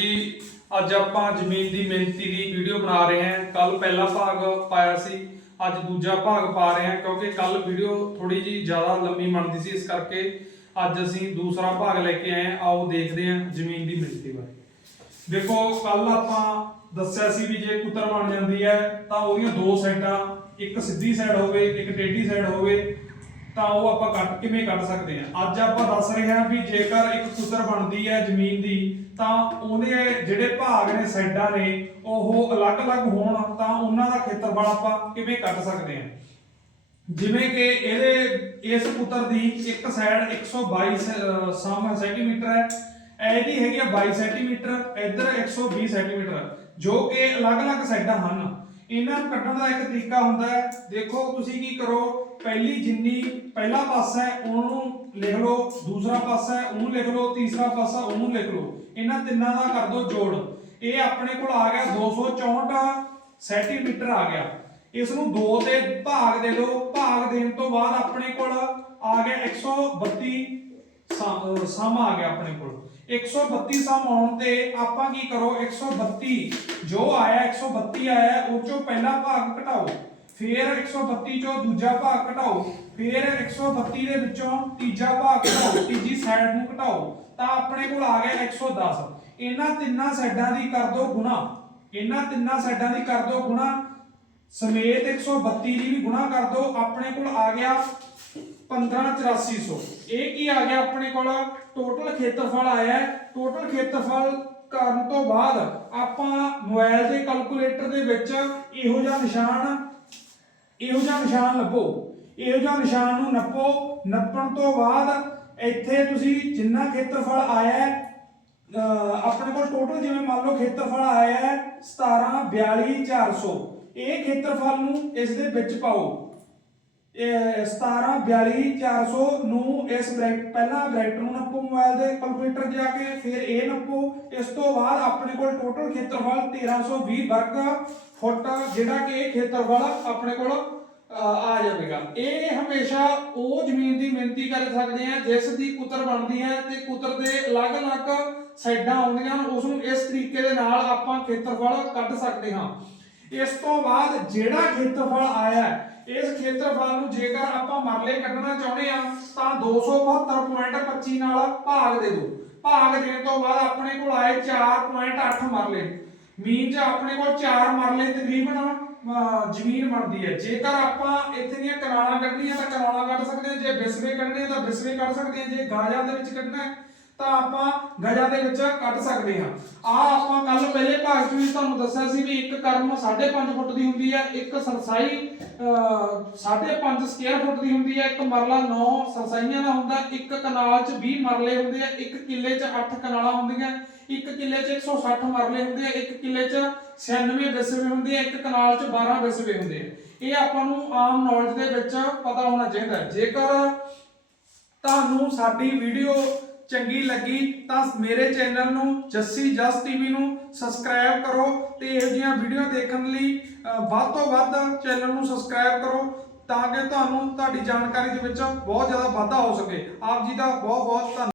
ਜੀ ਅੱਜ ਆਪਾਂ ਜ਼ਮੀਨ ਦੀ ਮਿਹਨਤੀ ਦੀ ਵੀਡੀਓ ਬਣਾ ਰਹੇ ਹਾਂ। ਕੱਲ ਪਹਿਲਾ ਭਾਗ ਪਾਇਆ ਸੀ। ਅੱਜ ਦੂਜਾ ਭਾਗ ਪਾ ਰਹੇ ਹਾਂ ਕਿਉਂਕਿ ਕੱਲ ਵੀਡੀਓ ਥੋੜੀ ਜੀ ਜ਼ਿਆਦਾ ਲੰਮੀ ਬਣਦੀ ਸੀ। ਇਸ ਕਰਕੇ ਅੱਜ ਅਸੀਂ ਦੂਸਰਾ ਭਾਗ ਲੈ ਕੇ ਆਏ ਹਾਂ। ਆਓ ਦੇਖਦੇ ਹਾਂ ਜ਼ਮੀਨ ਦੀ ਮਿਹਨਤੀ ਬਾਰੇ। ਦੇਖੋ ਕੱਲ ਆਪਾਂ ਦੱਸਿਆ ਸੀ ਵੀ ਜੇ ਕੁਤਰ ਬਣ ਜਾਂਦੀ ਹੈ ਤਾਂ ਉਹਦੀਆਂ ਦੋ ਸਾਈਡਾਂ, ਇੱਕ ਸਿੱਧੀ ਸਾਈਡ ਹੋਵੇ, ਇੱਕ ਟੇਢੀ ਸਾਈਡ ਹੋਵੇ। ਤਾਂ ਉਹ ਆਪਾਂ ਕੱਟ ਕਿਵੇਂ ਕੱਢ ਸਕਦੇ ਹਾਂ ਅੱਜ ਆਪਾਂ ਦੱਸ ਰਹੇ ਹਾਂ ਵੀ ਜੇਕਰ ਇੱਕ ਕੁੱਤਰ ਬਣਦੀ ਹੈ ਜ਼ਮੀਨ ਦੀ, ਤਾਂ ਉਹਦੇ ਜਿਹੜੇ ਭਾਗ ਨੇ, ਸਾਈਡਾਂ ਨੇ, ਉਹ ਅਲੱਗ-ਅਲੱਗ ਹੋਣ, ਤਾਂ ਉਹਨਾਂ ਦਾ ਖੇਤਰਫਲ ਆਪਾਂ ਕਿਵੇਂ ਕੱਢ ਸਕਦੇ ਹਾਂ ਜਿਵੇਂ ਕਿ ਇਹਦੇ, ਇਸ ਪੁੱਤਰ ਦੀ ਇੱਕ ਸਾਈਡ 122 ਸ- ਅਹ, ਸਮ ਸੈਂਟੀਮੀਟਰ ਹੈ। ਇਹਦੀ ਹੈਗੀ ਆ 22 ਸੈਂਟੀਮੀਟਰ, ਇੱਧਰ 120 ਸੈਂਟੀਮੀਟਰ, ਜੋ ਕਿ ਅਲੱਗ-ਅਲੱਗ ਸਾਈਡਾਂ ਹਨ। ਇਹਨਾਂ ਨੂੰ ਕੱਢਣ ਦਾ ਇੱਕ ਤਰੀਕਾ ਹੁੰਦਾ ਹੈ। ਦੇਖੋ, ਤੁਸੀਂ ਕੀ ਕਰੋ, ਪਹਿਲੀ ਜਿੰਨੀ ਪਹਿਲਾ ਪਾਸਾ ਹੈ, ਉਹਨੂੰ ਲਿਖ ਲਓ। ਦੂਸਰਾ ਪਾਸਾ ਹੈ, ਉਹਨੂੰ ਲਿਖ ਲਓ। ਤੀਸਰਾ ਪਾਸਾ, ਉਹਨੂੰ ਲਿਖ ਲਓ। ਇਹਨਾਂ ਤਿੰਨਾਂ ਦਾ ਕਰ ਦਿਓ ਜੋੜ। ਇਹ ਆਪਣੇ ਕੋਲ ਆ ਗਿਆ 264 ਸੈਂਟੀਮੀਟਰ ਆ ਗਿਆ। ਇਸ ਨੂੰ 2 ਤੇ ਭਾਗ ਦੇ ਲਓ ਭਾਗ ਦੇਣ ਤੋਂ ਬਾਅਦ ਆਪਣੇ ਕੋਲ ਆ ਗਿਆ 132 ਸਮ ਅਹ ਸਮ ਆ ਗਿਆ ਆਪਣੇ ਕੋਲ। 132 ਸਮ ਆਉਣ ਤੇ ਆਪਾਂ ਕੀ ਕਰੋ 132 ਜੋ ਆਇਆ 132 ਆਇਆ, ਉਹ ਚੋਂ ਪਹਿਲਾ ਭਾਗ ਘਟਾਓ, ਫਿਰ 132 ਚੋਂ ਦੂਜਾ ਭਾਗ ਘਟਾਓ, ਫਿਰ 132 ਦੇ ਵਿੱਚੋਂ ਤੀਜਾ ਭਾਗ ਘਟਾਓ, ਤੀਜੀ ਸਾਈਡ ਨੂੰ ਘਟਾਓ, ਤਾਂ ਆਪਣੇ ਕੋਲ ਆ ਗਿਆ 110 ਇਹਨਾਂ ਤਿੰਨਾਂ ਸਾਈਡਾਂ ਦੀ ਕਰ ਦੋ ਗੁਣਾ। ਇਹਨਾਂ ਤਿੰਨਾਂ ਸਾਈਡਾਂ ਦੀ ਕਰ ਦੋ ਗੁਣਾ। ਸਮੇਤ 132 ਦੀ ਵੀ ਗੁਣਾ ਕਰ ਦਿਓ ਆਪਣੇ ਕੋਲ ਆ ਗਿਆ 15400 ਇਹ ਕੀ ਆ ਗਿਆ ਆਪਣੇ ਕੋਲ? ਟੋਟਲ ਖੇਤਰਫਲ ਆਇਆ ਟੋਟਲ ਖੇਤਰਫਲ ਕਰਨ ਤੋਂ ਬਾਅਦ ਆਪਾਂ ਮੋਬਾਈਲ ਦੇ ਕੈਲਕੂਲੇਟਰ ਦੇ ਵਿੱਚ ਇਹੋ ਜਿਹਾ ਨਿਸ਼ਾਨ, ਇਹੋ ਜਿਹਾ ਨਿਸ਼ਾਨ ਲੱਭੋ। ਇਹੋ ਜਿਹਾ ਨਿਸ਼ਾਨ ਨੂੰ ਨੱਪੋ। ਨੱਪਣ ਤੋਂ ਬਾਅਦ ਇੱਥੇ ਤੁਸੀਂ ਜਿੰਨਾ ਖੇਤਰਫਲ ਆਇਆ ਆਪਣੇ ਕੋਲ ਟੋਟਲ ਜਿਵੇਂ ਮੰਨ ਲਓ ਖੇਤਰਫਲ ਆਇਆ ਹੈ 17 42 400 ਇਹ ਖੇਤਰਫਲ ਨੂੰ ਇਸ ਦੇ ਵਿੱਚ ਪਾਓ। ਇਹ 17 42 400 ਨੂੰ ਇਸ ਬ੍ਰੈਕਟ ਪਹਿਲਾਂ ਬ੍ਰੈਕਟ ਨੂੰ ਨੱਪੋ ਮੋਬਾਈਲ ਦੇ ਕੈਲਕੂਲੇਟਰ ਜਾ ਕੇ, ਫਿਰ ਇਹ ਨੱਪੋ। ਇਸ ਤੋਂ ਬਾਅਦ ਆਪਣੇ ਕੋਲ ਟੋਟਲ ਖੇਤਰਫਲ 1320 ਵਰਗ ਫੁੱਟ, ਜਿਹੜਾ ਕਿ ਇਹ ਖੇਤਰਫਲ ਆਪਣੇ ਕੋਲ ਆ ਜਾਵੇਗਾ। ਇਹ ਹਮੇਸ਼ਾ ਉਹ ਜ਼ਮੀਨ ਦੀ ਮਿਹਨਤੀ ਕਰ ਸਕਦੇ ਆ, ਜਿਸ ਦੀ ਕੁਤਰ ਬਣਦੀ ਹੈ ਤੇ ਕੁਤਰ ਦੇ ਅਲੱਗ-ਅਲੱਗ ਸਾਈਡਾਂ ਆਉਂਦੀਆਂ ਹਨ, ਉਸ ਨੂੰ ਇਸ ਤਰੀਕੇ ਦੇ ਨਾਲ ਆਪਾਂ ਖੇਤਰਫਲ ਕੱਢ ਸਕਦੇ ਹਾਂ। ਇਸ ਤੋਂ ਬਾਅਦ ਜਿਹੜਾ ਖੇਤਰਫਲ ਆਇਆ ਇਸ ਖੇਤਰਫਲ ਨੂੰ ਜੇਕਰ ਆਪਾਂ ਮਰਲੇ ਕੱਢਣਾ ਚਾਹੁੰਦੇ ਆ ਤਾਂ 272.25 ਨਾਲ ਭਾਗ ਦੇ ਦਿਓ। ਭਾਗ ਦੇਣ ਤੋਂ ਬਾਅਦ ਆਪਣੇ ਕੋਲ ਆਏ 4.8 ਮਰਲੇ। ਮੀਨ ਚ ਆਪਣੇ ਕੋਲ 4 ਮਰਲੇ ਤਕਰੀਬਨ ਅਹ, ਜ਼ਮੀਨ ਬਣਦੀ ਹੈ। ਜੇਕਰ ਆਪਾਂ ਇੱਥੇ ਦੀਆਂ ਕਨਾਲਾਂ ਕੱਢਣੀਆਂ ਤਾਂ ਕਨਾਲਾਂ ਕੱਢ ਸਕਦੇ ਹਾਂ ਜੇ ਬਿਸਵੇ ਕੱਢਣੇ ਤਾਂ ਬਿਸਵੇ ਕੱਢ ਸਕਦੇ ਹਾਂ ਜੇ ਗਾਜਾਂ ਦੇ ਵਿੱਚ ਕੱਢਣਾ ਹੈ ਤਾਂ ਆਪਾਂ ਗਜਾਂ ਦੇ ਵਿੱਚ ਕੱਢ ਸਕਦੇ ਹਾਂ। ਆ ਆਪਾਂ ਕੱਲ ਪਹਿਲੇ ਭਾਗ 'ਚ ਵੀ ਤੁਹਾਨੂੰ ਦੱਸਿਆ ਸੀ ਵੀ ਇੱਕ ਕਰਮ 5.5 ਫੁੱਟ ਦੀ ਹੁੰਦੀ ਹੈ, ਇੱਕ ਸਰਸਾਈ 5.5 ਸਕੁਅਰ ਫੁੱਟ ਦੀ ਹੁੰਦੀ ਹੈ, ਇੱਕ ਮਰਲਾ 9 ਸਰਸਾਈਆਂ ਦਾ ਹੁੰਦਾ, ਇੱਕ ਕਨਾਲ 'ਚ 20 ਮਰਲੇ ਹੁੰਦੇ ਆ, ਇੱਕ ਕਿੱਲੇ 'ਚ 8 ਕਨਾਲਾਂ ਹੁੰਦੀਆਂ, ਇੱਕ ਕਿੱਲੇ 'ਚ 160 ਮਰਲੇ ਹੁੰਦੇ ਆ, ਇੱਕ ਕਿੱਲੇ 'ਚ 96 ਵਿਸਵੇ ਹੁੰਦੇ ਆ, ਇੱਕ ਕਨਾਲ 'ਚ 12 ਬਿਸਵੇ ਹੁੰਦੇ ਆ। ਇਹ ਆਪਾਂ ਨੂੰ ਆਮ ਨੌਲੇਜ ਦੇ ਵਿੱਚ ਪਤਾ ਹੋਣਾ ਚਾਹੀਦਾ ਜੇਕਰ ਤੁਹਾਨੂੰ ਸਾਡੀ ਵੀਡੀਓ ਚੰਗੀ ਲੱਗੀ ਤਾਂ ਮੇਰੇ ਚੈਨਲ ਨੂੰ, ਜੱਸੀ ਜਸ ਟੀਵੀ ਨੂੰ ਸਬਸਕ੍ਰਾਈਬ ਕਰੋ ਤੇ ਇਹੋ ਜਿਹੀਆਂ ਵੀਡੀਓ ਦੇਖਣ ਲਈ ਵੱਧ ਤੋਂ ਵੱਧ ਚੈਨਲ ਨੂੰ ਸਬਸਕ੍ਰਾਈਬ ਕਰੋ ਤਾਂ ਕਿ ਤੁਹਾਨੂੰ ਤੁਹਾਡੀ ਜਾਣਕਾਰੀ ਦੇ ਵਿੱਚ ਬਹੁਤ ਜ਼ਿਆਦਾ ਵਾਧਾ ਹੋ ਸਕੇ। ਆਪ ਜੀ ਦਾ ਬਹੁਤ ਬਹੁਤ ਧੰਨਵਾਦ।